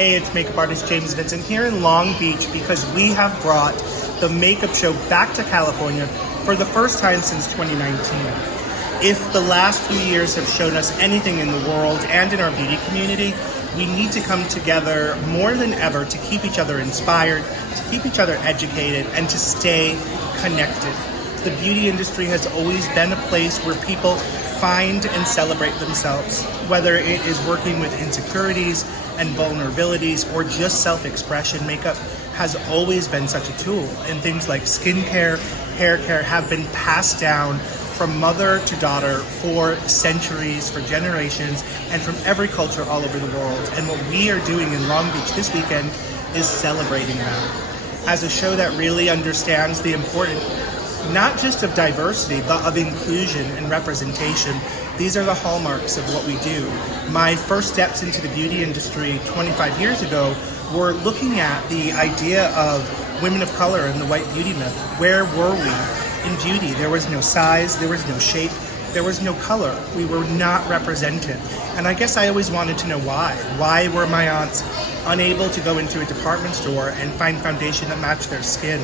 Hey, it's makeup artist James Vincent here in Long Beach because we have brought the makeup show back to California for the first time since 2019. If the last few years have shown us anything in the world and in our beauty community, we need to come together more than ever to keep each other inspired, to keep each other educated, and to stay connected. The beauty industry has always been a place where people find and celebrate themselves, whether it is working with insecurities and vulnerabilities or just self-expression. Makeup has always been such a tool, and things like skincare, hair care have been passed down from mother to daughter for centuries, for generations, and from every culture all over the world. And what we are doing in Long Beach this weekend is celebrating that. As a show that really understands the importance not just of diversity, but of inclusion and representation. These are the hallmarks of what we do. My first steps into the beauty industry 25 years ago were looking at the idea of women of color and the white beauty myth. Where were we in beauty? There was no size, there was no shape, there was no color. We were not represented. And I guess I always wanted to know why. Why were my aunts unable to go into a department store and find foundation that matched their skin?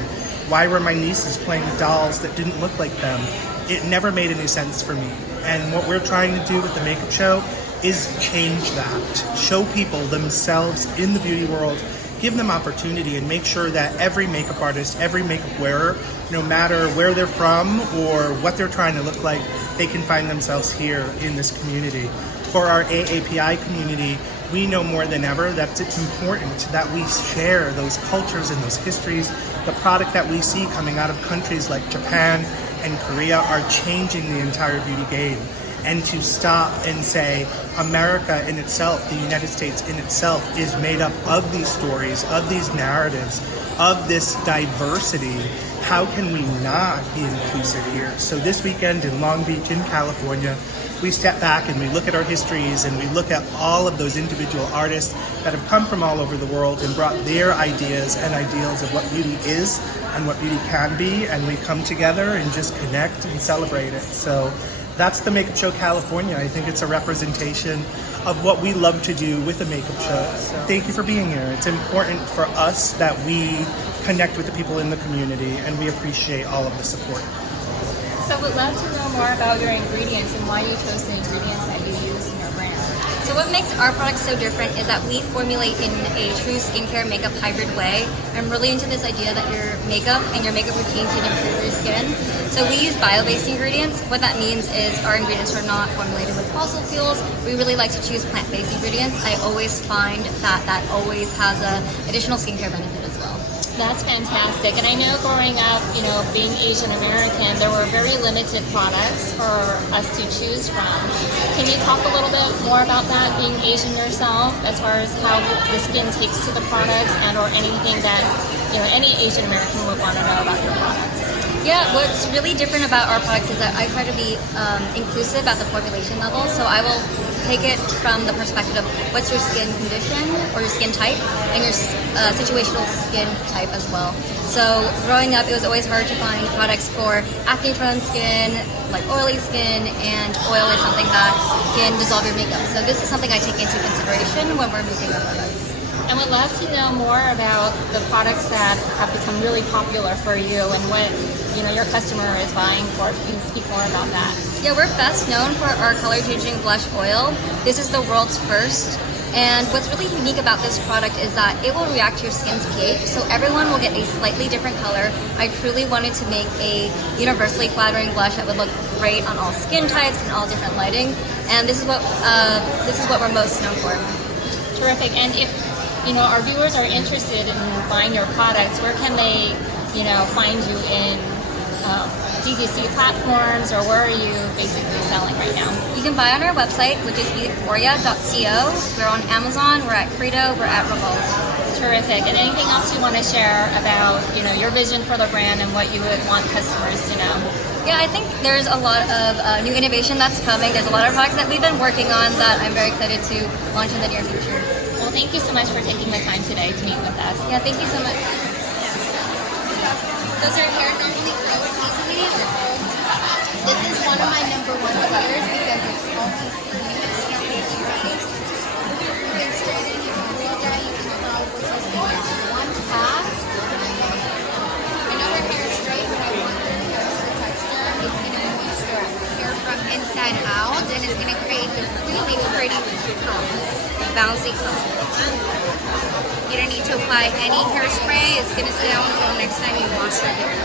Why were my nieces playing with dolls that didn't look like them? It never made any sense for me. And what we're trying to do with the makeup show is change that. Show people themselves in the beauty world, give them opportunity, and make sure that every makeup artist, every makeup wearer, no matter where they're from or what they're trying to look like, they can find themselves here in this community. For our AAPI community, we know more than ever that it's important that we share those cultures and those histories. The product that we see coming out of countries like Japan and Korea are changing the entire beauty game. And to stop and say America in itself, the United States in itself, is made up of these stories, of these narratives, of this diversity. How can we not be inclusive here? So this weekend in Long Beach in California, we step back and we look at our histories and we look at all of those individual artists that have come from all over the world and brought their ideas and ideals of what beauty is and what beauty can be, and we come together and just connect and celebrate it. So that's the Makeup Show California. I think it's a representation of what we love to do with the makeup show. So thank you for being here. It's important for us that we connect with the people in the community, and we appreciate all of the support. So we'd love to know more about your ingredients and why you chose the ingredients that you use in your brand. So what makes our product so different is that we formulate in a true skincare makeup hybrid way. I'm really into this idea that your makeup and your makeup routine can improve your skin. So we use bio-based ingredients. What that means is our ingredients are not formulated with fossil fuels. We really like to choose plant-based ingredients. I always find that that always has an additional skincare benefit as well. That's fantastic. And I know growing up, being Asian American, there were very limited products for us to choose from. Can you talk a little bit more about that, being Asian yourself, as far as how the skin takes to the products and or anything that, any Asian American would want to know about your products? Yeah, what's really different about our products is that I try to be inclusive at the formulation level. So I will take it from the perspective of what's your skin condition or your skin type and your situational skin type as well. So growing up, it was always hard to find products for acne-prone skin, like oily skin, and oil is something that can dissolve your makeup. So this is something I take into consideration when we're making our products. And would love to know more about the products that have become really popular for you and what your customer is buying for. If you can speak more about that. Yeah, we're best known for our color changing blush oil. This is the world's first. And what's really unique about this product is that it will react to your skin's pH, so everyone will get a slightly different color. I truly wanted to make a universally flattering blush that would look great on all skin types and all different lighting. And this is what we're most known for. Terrific. And if our viewers are interested in buying your products, where can they find you in DTC platforms, or where are you basically selling right now? You can buy on our website, which is youthforia.co. We're on Amazon, we're at Credo, we're at Revolve. Terrific. And anything else you want to share about your vision for the brand and what you would want customers to know? Yeah, I think there's a lot of new innovation that's coming. There's a lot of products that we've been working on that I'm very excited to launch in the near future. Well, thank you so much for taking the time today to meet with us. Yeah, thank you so much. Does her hair normally grow easily? This is one of my number one sellers because it's always, you can straighten, you can blow dry, you can bouncy color. You don't need to apply any hairspray. It's going to stay on until next time you wash your hair.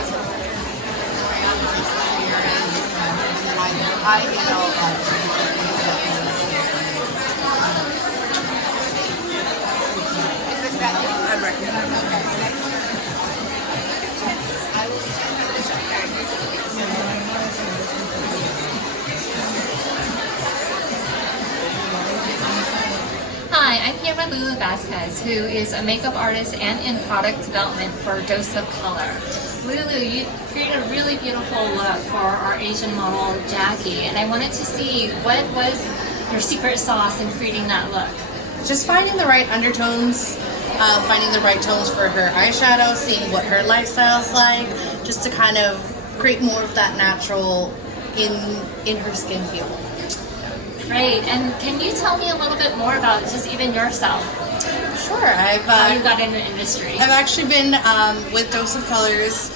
Hi, I'm here with Lulu Vasquez, who is a makeup artist and in product development for Dose of Color. Lulu, you created a really beautiful look for our Asian model, Jackie, and I wanted to see what was your secret sauce in creating that look. Just finding the right undertones, finding the right tones for her eyeshadow, seeing what her lifestyle's like, just to kind of create more of that natural in her skin feel. Great, and can you tell me a little bit more about just even yourself? Sure, How you got in the industry? I've actually been with Dose of Colors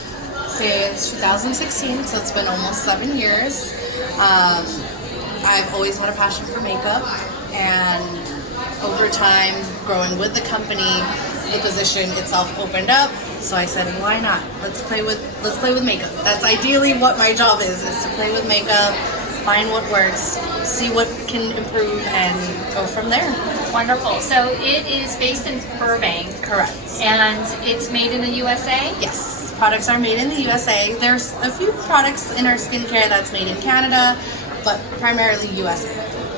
since 2016, so it's been almost 7 years. I've always had a passion for makeup, and over time, growing with the company, the position itself opened up. So I said, why not? Let's play with makeup. That's ideally what my job is to play with makeup, find what works, see what can improve, and go from there. Wonderful. So it is based in Burbank. Correct. And it's made in the USA? Yes, products are made in the USA. There's a few products in our skincare that's made in Canada, but primarily USA.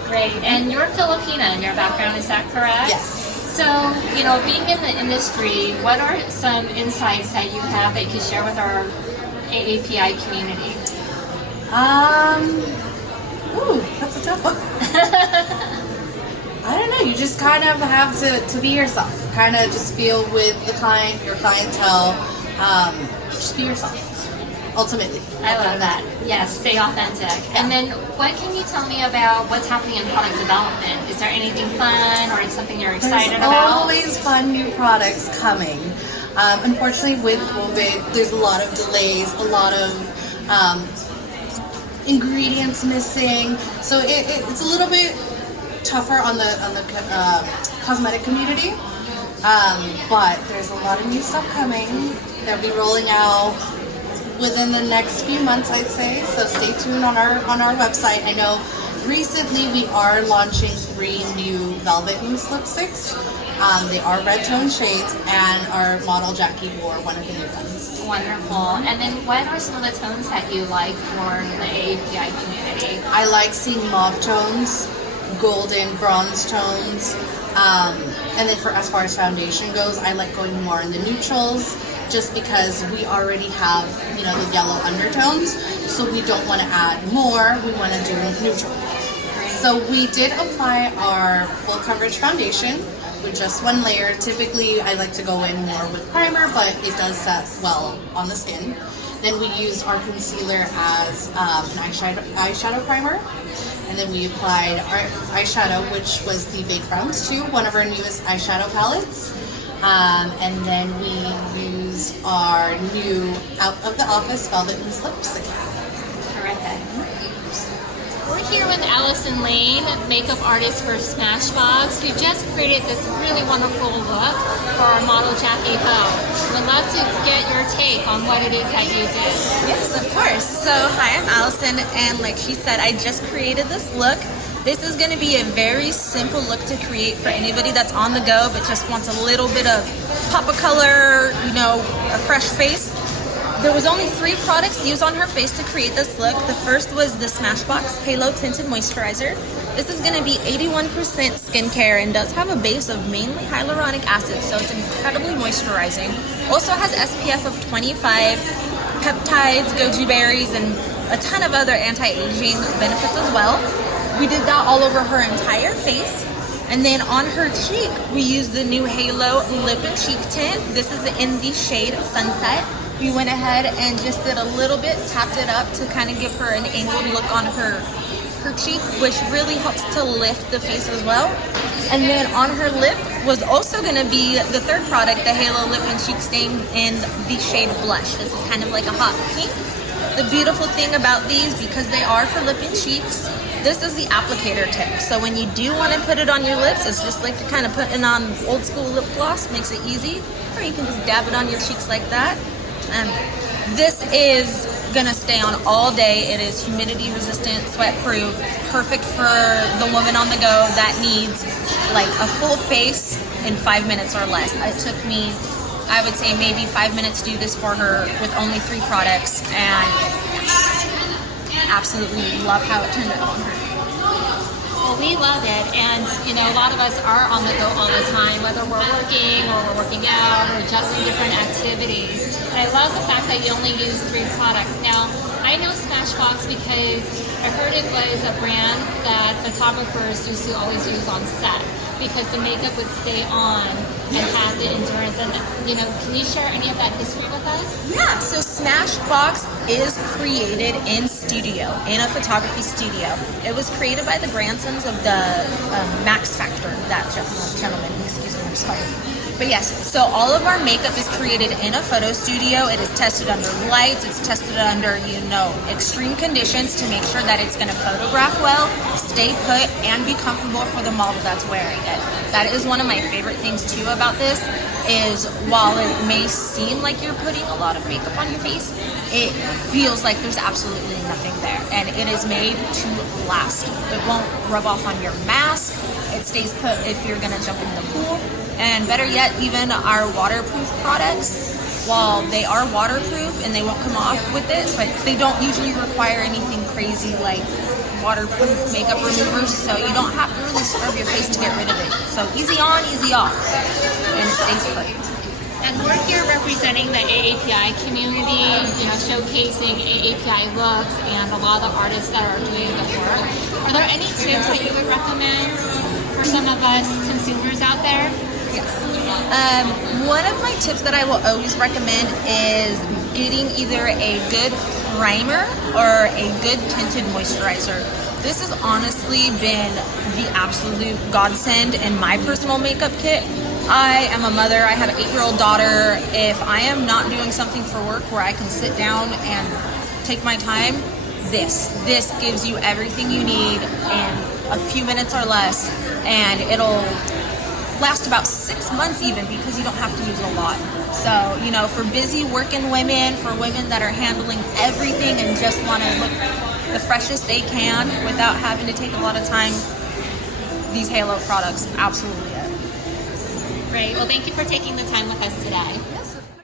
Great. And you're Filipina in your background, is that correct? Yes. So, being in the industry, what are some insights that you have that you can share with our AAPI community? Ooh, that's a tough one. I don't know. You just kind of have to be yourself. Kind of just feel with the client, your clientele. Just be yourself. Ultimately. I love that. Yes, stay authentic. Yeah. And then what can you tell me about what's happening in product development? Is there anything fun or something you're excited There's about? always fun new products coming. Unfortunately, with COVID, there's a lot of delays, a lot of ingredients missing. So it's a little bit tougher on the cosmetic community. But there's a lot of new stuff coming. They'll be rolling out within the next few months, I'd say. So stay tuned on our website. I know recently we are launching 3 new Velvet Mousse lipsticks. They are red tone shades, and our model Jackie wore one of the new ones. Wonderful. And then what are some of the tones that you like for the AAPI community? I like seeing mauve tones, golden bronze tones, and then for as far as foundation goes, I like going more in the neutrals, just because we already have, the yellow undertones, so we don't want to add more, we want to do neutral. So we did apply our full coverage foundation with just 1 layer. Typically, I like to go in more with primer, but it does set well on the skin. Then we used our concealer as an eyeshadow primer. And then we applied our eyeshadow, which was the Baked Browns 2, one of our newest eyeshadow palettes. And then we used our new Out of the Office Velvet Mousse lipstick. Terrific. We're here with Allison Lane, makeup artist for Smashbox, who just created this really wonderful look for our model Jackie Ho. We'd love to get your take on what it is that you did. Yes, of course. So, hi, I'm Allison, and like she said, I just created this look. This is going to be a very simple look to create for anybody that's on the go but just wants a little bit of pop of color, a fresh face. There was only 3 products used on her face to create this look. The first was the Smashbox Halo Tinted Moisturizer. This is going to be 81% skincare and does have a base of mainly hyaluronic acid, so it's incredibly moisturizing. Also has SPF of 25, peptides, goji berries, and a ton of other anti-aging benefits as well. We did that all over her entire face. And then on her cheek, we used the new Halo Lip and Cheek Tint. This is in the shade Sunset. We went ahead and just did a little bit, tapped it up to kind of give her an angled look on her cheek, which really helps to lift the face as well. And then on her lip was also going to be the third product, the Halo Lip and Cheek Stain in the shade Blush. This is kind of like a hot pink. The beautiful thing about these, because they are for lip and cheeks, this is the applicator tip. So when you do want to put it on your lips, it's just like you're kind of putting on old school lip gloss, makes it easy. Or you can just dab it on your cheeks like that. This is gonna stay on all day. It is humidity resistant, sweat proof, perfect for the woman on the go that needs like a full face in 5 minutes or less. It took me, I would say, maybe 5 minutes to do this for her with only 3 products, and absolutely love how it turned out on her. Well, we love it, and a lot of us are on the go all the time, whether we're working or we're working out or just in different activities. And I love the fact that you only use 3 products. Now, I know Smashbox because I heard it was a brand that photographers used to always use on set because the makeup would stay on and have the endurance. And can you share any of that history with us? Yeah, so Smashbox is created in studio, in a photography studio. It was created by the grandsons of the Max Factor, that gentleman, excuse me, I'm sorry. But yes, so all of our makeup is created in a photo studio. It is tested under lights, it's tested under, extreme conditions to make sure that it's gonna photograph well, stay put, and be comfortable for the model that's wearing it. That is one of my favorite things too about this, is while it may seem like you're putting a lot of makeup on your face, it feels like there's absolutely nothing there. And it is made to last. It won't rub off on your mask. It stays put if you're gonna jump in the pool. And better yet, even our waterproof products, while they are waterproof and they won't come off with it, but they don't usually require anything crazy like waterproof makeup removers, so you don't have to really scrub your face to get rid of it. So easy on, easy off, and it stays put. And we're here representing the AAPI community, showcasing AAPI looks and a lot of the artists that are doing the work. Are there any tips that you would recommend for some of us consumers out there? Yes. One of my tips that I will always recommend is getting either a good primer or a good tinted moisturizer. This has honestly been the absolute godsend in my personal makeup kit. I am a mother, I have an 8-year-old daughter. If I am not doing something for work where I can sit down and take my time, this gives you everything you need in a few minutes or less, and it'll last about 6 months even, because you don't have to use a lot. So, for busy working women, for women that are handling everything and just want to look the freshest they can without having to take a lot of time, these Halo products, absolutely it. Great. Well, thank you for taking the time with us today.